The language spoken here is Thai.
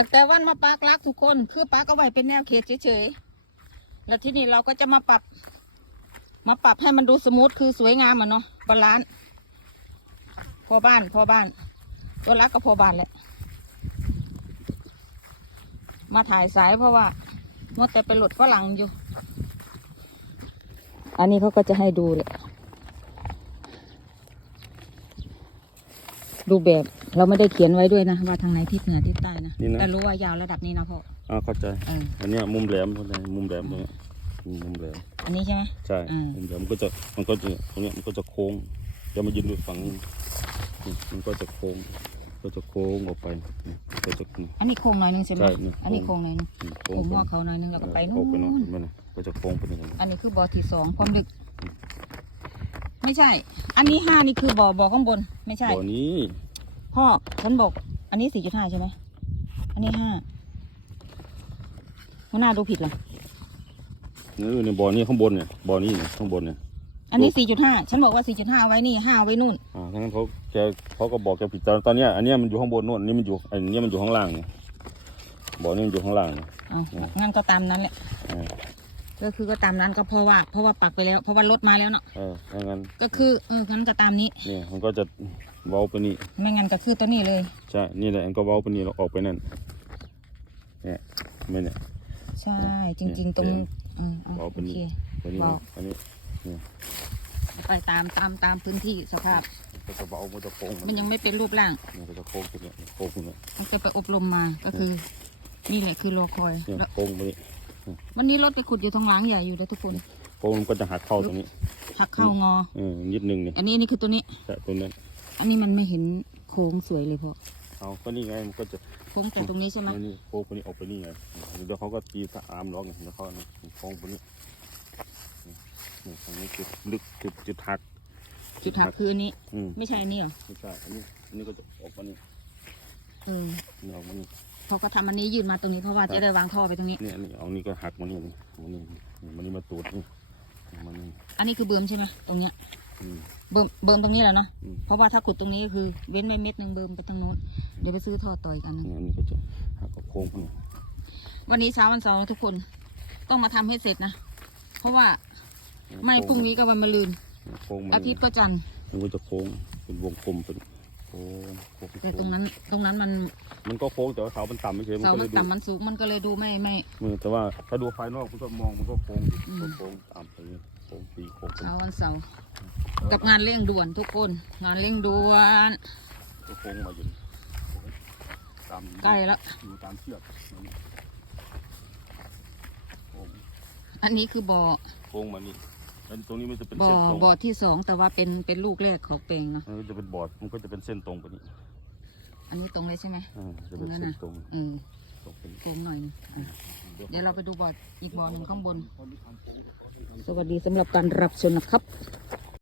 ตั้งแต่วันมาปักรักทุกคนคือปักเอาไว้เป็นแนวเขตเฉยๆแล้วที่นี่เราก็จะมาปรับ มาปรับให้มันดูสมูทคือสวยงามอะเนาะบาลานซ์พอบ้านพอบ้าน ตัวรักก็พอบ้านแหละ มาถ่ายสายเพราะว่ามัวแต่ไปหลดฝรั่งอยู่ อันนี้เขาก็จะให้ดูเล ยดูแบบเราไม่ได้เขียนไว้ด้วยนะว่าทางไหนทิศเหนือทิศใต้นะนี่นะ แต่รู้ว่ายาวระดับนี้นะพ่ออ่าเข้าใจ เอออันเนี้ยมุมแหลมเข้าใจมุมแหลมตรงเนี้ยมุมแหลมอันนี้ใช่ไหม ใช่อ่ามุมแหลมมันก็จะมันก็จะตรงเนี้ยมันก็จะโค้งจะมายืนดูฝั่งนี้นี่มันก็จะโค้ง ก็จะโค้งออกไปนี่มันก็จะนี่อันนี้โค้งหน่อยนึงใช่ไหมใช่นี่อันนี้โค้งหน่อยนึงนี่โค้โค้งงไปหัวเขาหน่อยนึงแล้วก็ไปเออนู่โค้งไปหน่อยนเห็นไหมนะก็จะโค้งไปอย่างนี้อันนี้คือบ่อที่สองความลึก ไม่ใช่ อันนี้ห้านี่คือบ่อบ่อข้างบน ไม่ใช่ บ่อนี้ พ่อฉันบอก อันนี้สี่จุดห้าใช่ไหมอันนี้ห้าหัวหน้าดูผิดเหรอนี่ในบ่อนี้ข้างบนเนี่ยบ่อนี้เนี่ยข้างบนเนี่ย อันนี้สี่จุดห้าฉันบอกว่าสี่จุดห้าไว้นี่ห้าไว้นู่นอ่าทั้งนั้นเขาแกเขาก็บอกแกผิดตอนตอนเนี้ยอันเนี้ยมันอยู่ข้างบนโน่นอันนี่มันอยู่อันเนี้ยมันอยู่ข้างล่างเนี่ยบ่อนี้มันอยู่ข้างล่างเนี่ยเอางั้นก็ตามนั้นแหละเออ ก็คือก็ตามนั้นก็เพราะว่า เพราะว่าปักไปแล้ว เพราะว่ารถมาแล้วเนาะเออถ้างั้นก็คือเอองั้นก็ตามนี้ เนี่ยมันก็จะเว้าไปนี่ไม่งั้นก็คือตัวนี้เลยใช่นี่แหละมันก็เว้าไปนี่แล้วออกไปนั่นเนี่ยไม่เนี่ย ใช่จริง ๆ ตรงอืมอะเอาโอเป็นเค ไปนี่บอกอันนี้ไปตามตามตามพื้นที่สภาพก็จะเว้ามันจะโค้งมันยังไม่เป็นรูปร่างเนี่ยก็จะโค้งขึ้นเนี่ยโค้งขึ้นเนี่ยมันจะไปอบรมมาก็คือ นี่แหละคือรอคอยเนี่ยแล้วโค้งไปนี่ วันนี้รถไปขุดอยู่ทางหลังใหญ่อยู่แล้วทุกคนโค้งมันก็จะหักเข้าตรงนี้หักเข้างอเออนิดนึงเนี่ยอันนี้อันนี้คือตัวนี้แต่ตรงนั้นอันนี้มันไม่เห็นโค้งสวยเลยพ่อเอาก็นี่ไงมันก็จะโค้งแต่ตรงนี้ใช่ไหมนี่โค้งไปนี่ออกไปนี่ไงเดี๋ยวเขาก็ตีสะอามล็อกไงแล้วเขาโค้งไปนี่นี่ตรงนี้จุดลึกจุดจุดหักจุดหักคืออันนี้อืมไม่ใช่อันนี้เหรอไม่ใช่อันนี้อันนี้ก็จะออกมานี่เออนี่ออกมานี่ พอเขาทำอันนี้ยืนมาตรงนี้เพราะว่าจะได้วางท่อไปตรงนี้ เนี่ยนี่เอานี่ก็หักมานี่นี่มานี่นี่มานี่มาตูดนี่มานี่อันนี้คือเบิ่มใช่ไหมตรงเนี้ยอืม เบิ่มเบิ่มตรงนี้แหละเนาะอืม เพราะว่าถ้าขุดตรงนี้ก็คือเว้นไว้เม็ดหนึ่งเบิ่มไปทางโน้นเดี๋ยวไปซื้อท่อต่ออีกอันหนึงนี่อันนี้ก็จะหักกับโค้งไปนี่วันนี้เช้าวันเสาร์ทุกคนต้องมาทำให้เสร็จนะ เพราะว่าไม่พรุ่งนี้ก็วันมะรืน โค้งมาอาทิตย์ก็จันทร์มันก็จะโค้งเป็นวงกลมเป็น โค้งโค้งแต่ตรงนั้นตรงนั้นมันมันก็โค้งแต่ว่าเสามันต่ำไม่ใช่มันเสาก็เลมัยนดูต่ำมันสูงมันก็เลยดูไม่ไม่เออแต่ว่าถ้าดูภายนอกมันก็มองมันก็โค้งอยู่อืมก็โค้งต่ำไปนี่โค้งปีโค้งเป็นเช้าวันเสาร์กับงานเร่งด่วนทุกคน งานเร่งด่วนก็โค้งมาอยู่ตามใกล้แล้วอยู่ตามเชือกนี่โค้งอันนี้คือบ่อโค้งมานี่ แล้วตรงนี้มันจะเป็นบ่อเส้นตรงบ่อที่สองแต่ว่าเป็นเป็นลูกแรกของเปลงเนาะมันก็จะเป็นบอร์ดมันก็จะเป็นเส้นตรงไปนี่อันนี้ตรงเลยใช่ไหม อ่าจะเป็นตรงนั้นเส้นน่ะตรงเออตรงเป็นโค้งหน่อยหนึ่งอะเดี๋ยวเราไปดูบ่ออีกบ่อหนึ่งข้างบน สวัสดีสำหรับการรับชมนะครับ